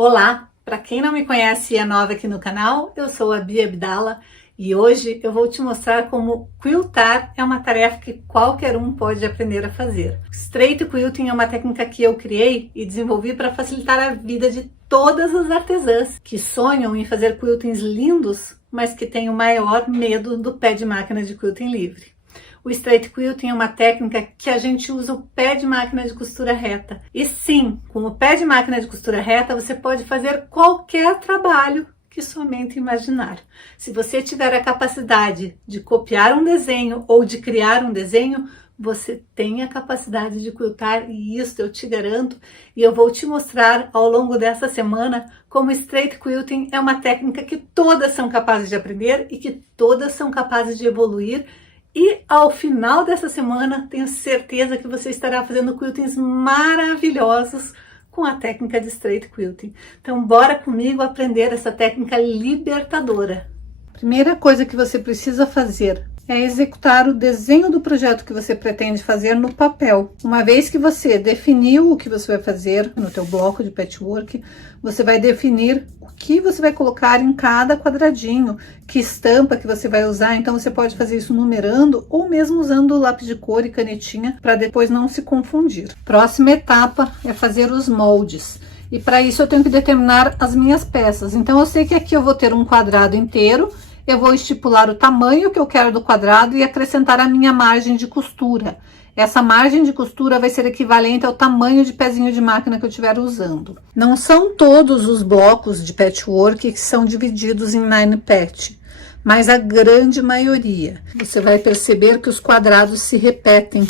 Olá, para quem não me conhece e é nova aqui no canal, eu sou a Bia Abdala e hoje eu vou te mostrar como quiltar é uma tarefa que qualquer um pode aprender a fazer. Straight quilting é uma técnica que eu criei e desenvolvi para facilitar a vida de todas as artesãs que sonham em fazer quiltings lindos, mas que têm o maior medo do pé de máquina de quilting livre. O straight quilting é uma técnica que a gente usa o pé de máquina de costura reta. E sim, com o pé de máquina de costura reta, você pode fazer qualquer trabalho que sua mente imaginar. Se você tiver a capacidade de copiar um desenho ou de criar um desenho, você tem a capacidade de quiltar, e isso eu te garanto. E eu vou te mostrar ao longo dessa semana como straight quilting é uma técnica que todas são capazes de aprender e que todas são capazes de evoluir. E ao final dessa semana, tenho certeza que você estará fazendo quiltings maravilhosos com a técnica de straight quilting. Então, bora comigo aprender essa técnica libertadora. Primeira coisa que você precisa fazer é executar o desenho do projeto que você pretende fazer no papel. Uma vez que você definiu o que você vai fazer no teu bloco de patchwork, você vai definir o que você vai colocar em cada quadradinho, que estampa que você vai usar. Então você pode fazer isso numerando ou mesmo usando lápis de cor e canetinha para depois não se confundir. Próxima etapa é fazer os moldes. E para isso eu tenho que determinar as minhas peças. Então eu sei que aqui eu vou ter um quadrado inteiro. Eu vou estipular o tamanho que eu quero do quadrado e acrescentar a minha margem de costura. Essa margem de costura vai ser equivalente ao tamanho de pezinho de máquina que eu estiver usando. Não são todos os blocos de patchwork que são divididos em 9 patch, mas a grande maioria. Você vai perceber que os quadrados se repetem.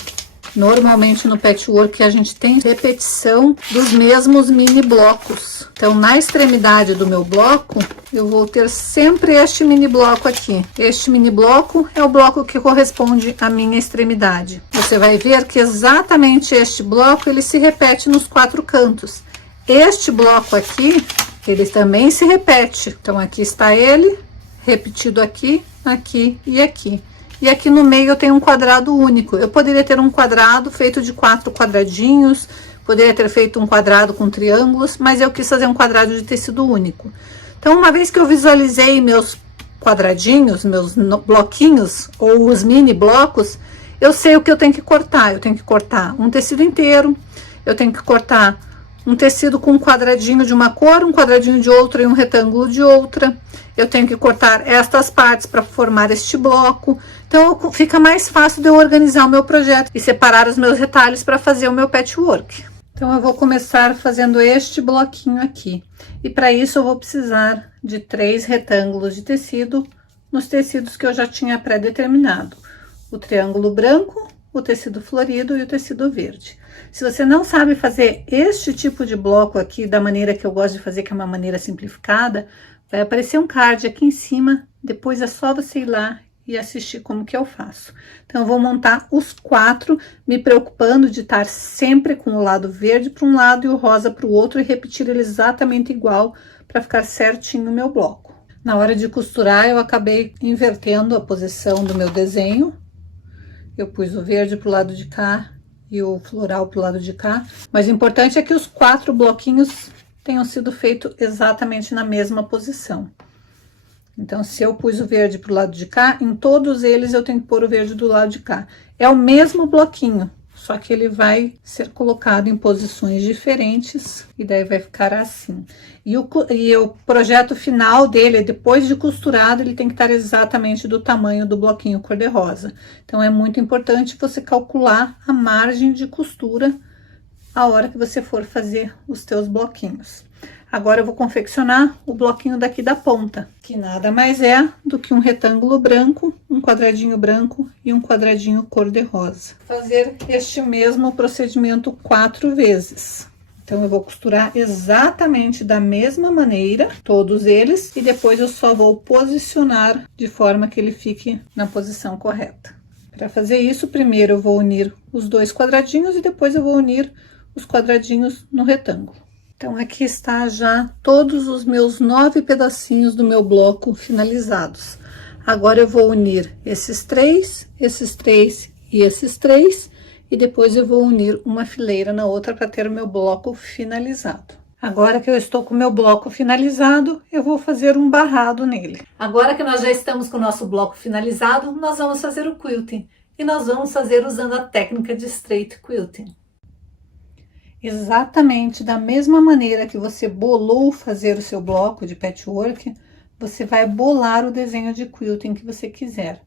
Normalmente no patchwork a gente tem repetição dos mesmos mini blocos. Então, na extremidade do meu bloco, eu vou ter sempre este mini bloco aqui. Este mini bloco é o bloco que corresponde à minha extremidade. Você vai ver que exatamente este bloco, ele se repete nos 4 cantos. Este bloco aqui, ele também se repete. Então, aqui está ele, repetido aqui, aqui e aqui. E aqui no meio eu tenho um quadrado único. Eu poderia ter um quadrado feito de 4 quadradinhos, poderia ter feito um quadrado com triângulos, mas eu quis fazer um quadrado de tecido único. Então, uma vez que eu visualizei meus quadradinhos, meus bloquinhos ou os mini blocos, eu sei o que eu tenho que cortar. Eu tenho que cortar um tecido inteiro, eu tenho que cortar um tecido com um quadradinho de uma cor, um quadradinho de outra e um retângulo de outra. Eu tenho que cortar estas partes para formar este bloco. Então, fica mais fácil de eu organizar o meu projeto e separar os meus retalhos para fazer o meu patchwork. Então, eu vou começar fazendo este bloquinho aqui. E para isso, eu vou precisar de 3 retângulos de tecido nos tecidos que eu já tinha pré-determinado. O triângulo branco, o tecido florido e o tecido verde. Se você não sabe fazer este tipo de bloco aqui da maneira que eu gosto de fazer, que é uma maneira simplificada, vai aparecer um card aqui em cima, depois é só você ir lá e assistir como que eu faço. Então, eu vou montar os 4, me preocupando de estar sempre com o lado verde para um lado e o rosa para o outro, e repetir ele exatamente igual para ficar certinho o meu bloco. Na hora de costurar, eu acabei invertendo a posição do meu desenho. Eu pus o verde para o lado de cá e o floral para o lado de cá. Mas o importante é que os 4 bloquinhos tenham sido feitos exatamente na mesma posição. Então, se eu pus o verde para o lado de cá, em todos eles eu tenho que pôr o verde do lado de cá. É o mesmo bloquinho, só que ele vai ser colocado em posições diferentes e daí vai ficar assim. E o projeto final dele, depois de costurado, ele tem que estar exatamente do tamanho do bloquinho cor-de-rosa. Então, é muito importante você calcular a margem de costura a hora que você for fazer os teus bloquinhos. Agora eu vou confeccionar o bloquinho daqui da ponta, que nada mais é do que um retângulo branco, um quadradinho branco e um quadradinho cor-de-rosa. Fazer este mesmo procedimento 4 vezes. Então, eu vou costurar exatamente da mesma maneira, todos eles, e depois eu só vou posicionar de forma que ele fique na posição correta. Para fazer isso, primeiro eu vou unir os 2 quadradinhos e depois eu vou unir os quadradinhos no retângulo. Então, aqui está já todos os meus 9 pedacinhos do meu bloco finalizados. Agora, eu vou unir esses 3 e esses 3, e depois eu vou unir uma fileira na outra para ter o meu bloco finalizado. Agora que eu estou com o meu bloco finalizado, eu vou fazer um barrado nele. Agora que nós já estamos com o nosso bloco finalizado, nós vamos fazer o quilting. E nós vamos fazer usando a técnica de straight quilting. Exatamente da mesma maneira que você bolou fazer o seu bloco de patchwork, você vai bolar o desenho de quilting que você quiser.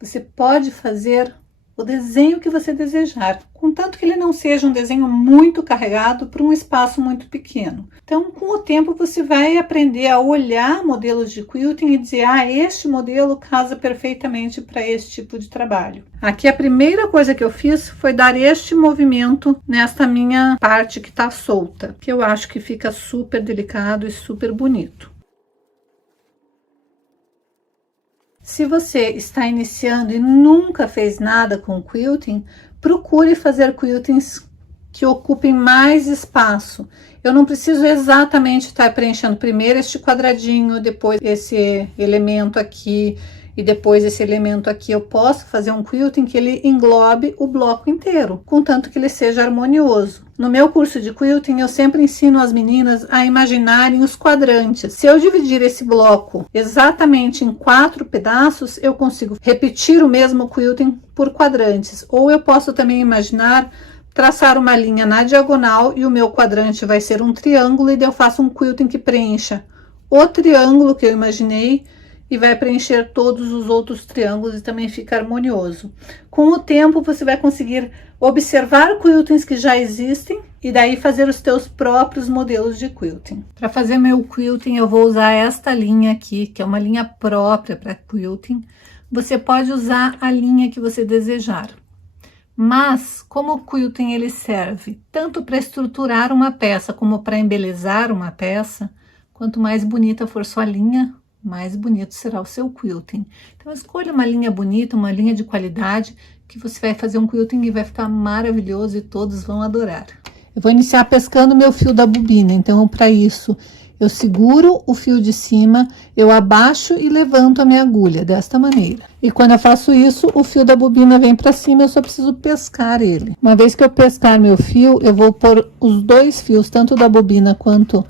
Você pode fazer o desenho que você desejar, contanto que ele não seja um desenho muito carregado para um espaço muito pequeno. Então, com o tempo, você vai aprender a olhar modelos de quilting e dizer, ah, este modelo casa perfeitamente para esse tipo de trabalho. Aqui a primeira coisa que eu fiz foi dar este movimento nesta minha parte que está solta, que eu acho que fica super delicado e super bonito. Se você está iniciando e nunca fez nada com quilting, procure fazer quiltings que ocupem mais espaço. Eu não preciso exatamente estar preenchendo primeiro este quadradinho, depois esse elemento aqui e depois esse elemento aqui. Eu posso fazer um quilting que ele englobe o bloco inteiro, contanto que ele seja harmonioso. No meu curso de quilting, eu sempre ensino as meninas a imaginarem os quadrantes. Se eu dividir esse bloco exatamente em 4 pedaços, eu consigo repetir o mesmo quilting por quadrantes. Ou eu posso também imaginar traçar uma linha na diagonal e o meu quadrante vai ser um triângulo e daí eu faço um quilting que preencha o triângulo que eu imaginei e vai preencher todos os outros triângulos e também fica harmonioso. Com o tempo, você vai conseguir observar quiltings que já existem e daí fazer os teus próprios modelos de quilting. Para fazer meu quilting, eu vou usar esta linha aqui, que é uma linha própria para quilting. Você pode usar a linha que você desejar. Mas, como o quilting ele serve tanto para estruturar uma peça como para embelezar uma peça, quanto mais bonita for sua linha, mais bonito será o seu quilting. Então, escolha uma linha bonita, uma linha de qualidade, que você vai fazer um quilting e vai ficar maravilhoso e todos vão adorar. Eu vou iniciar pescando meu fio da bobina, então, para isso, eu seguro o fio de cima, eu abaixo e levanto a minha agulha, desta maneira. E quando eu faço isso, o fio da bobina vem para cima, eu só preciso pescar ele. Uma vez que eu pescar meu fio, eu vou pôr os 2 fios, tanto da bobina quanto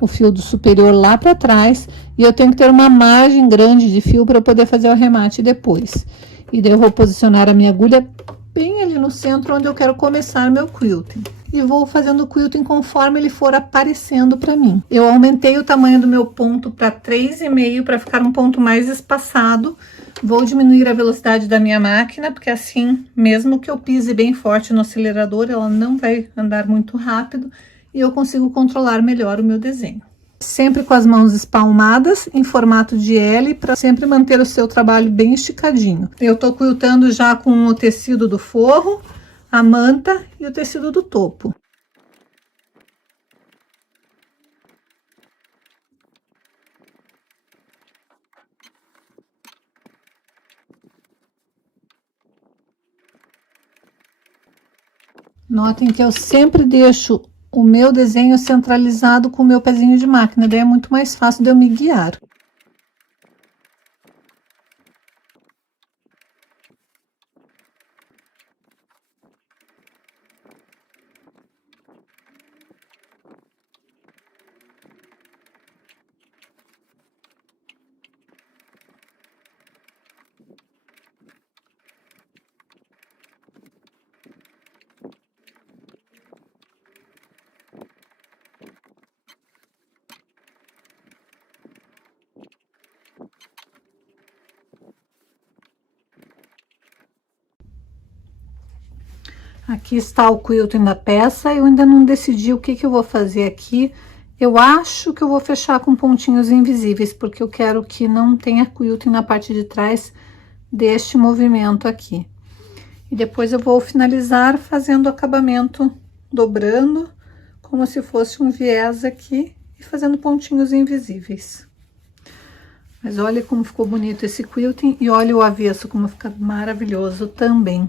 o fio do superior lá para trás, e eu tenho que ter uma margem grande de fio para poder fazer o arremate depois. E daí eu vou posicionar a minha agulha bem ali no centro, onde eu quero começar meu quilting. E vou fazendo o quilting conforme ele for aparecendo para mim. Eu aumentei o tamanho do meu ponto para 3,5 para ficar um ponto mais espaçado. Vou diminuir a velocidade da minha máquina, porque assim, mesmo que eu pise bem forte no acelerador, ela não vai andar muito rápido. E eu consigo controlar melhor o meu desenho. Sempre com as mãos espalmadas, em formato de L, para sempre manter o seu trabalho bem esticadinho. Eu tô quiltando já com o tecido do forro, a manta e o tecido do topo. Notem que eu sempre deixo o meu desenho centralizado com o meu pezinho de máquina, daí é muito mais fácil de eu me guiar. Aqui está o quilting da peça, eu ainda não decidi o que eu vou fazer aqui. Eu acho que eu vou fechar com pontinhos invisíveis, porque eu quero que não tenha quilting na parte de trás deste movimento aqui. E depois eu vou finalizar fazendo o acabamento, dobrando, como se fosse um viés aqui, e fazendo pontinhos invisíveis. Mas olha como ficou bonito esse quilting, e olha o avesso como fica maravilhoso também.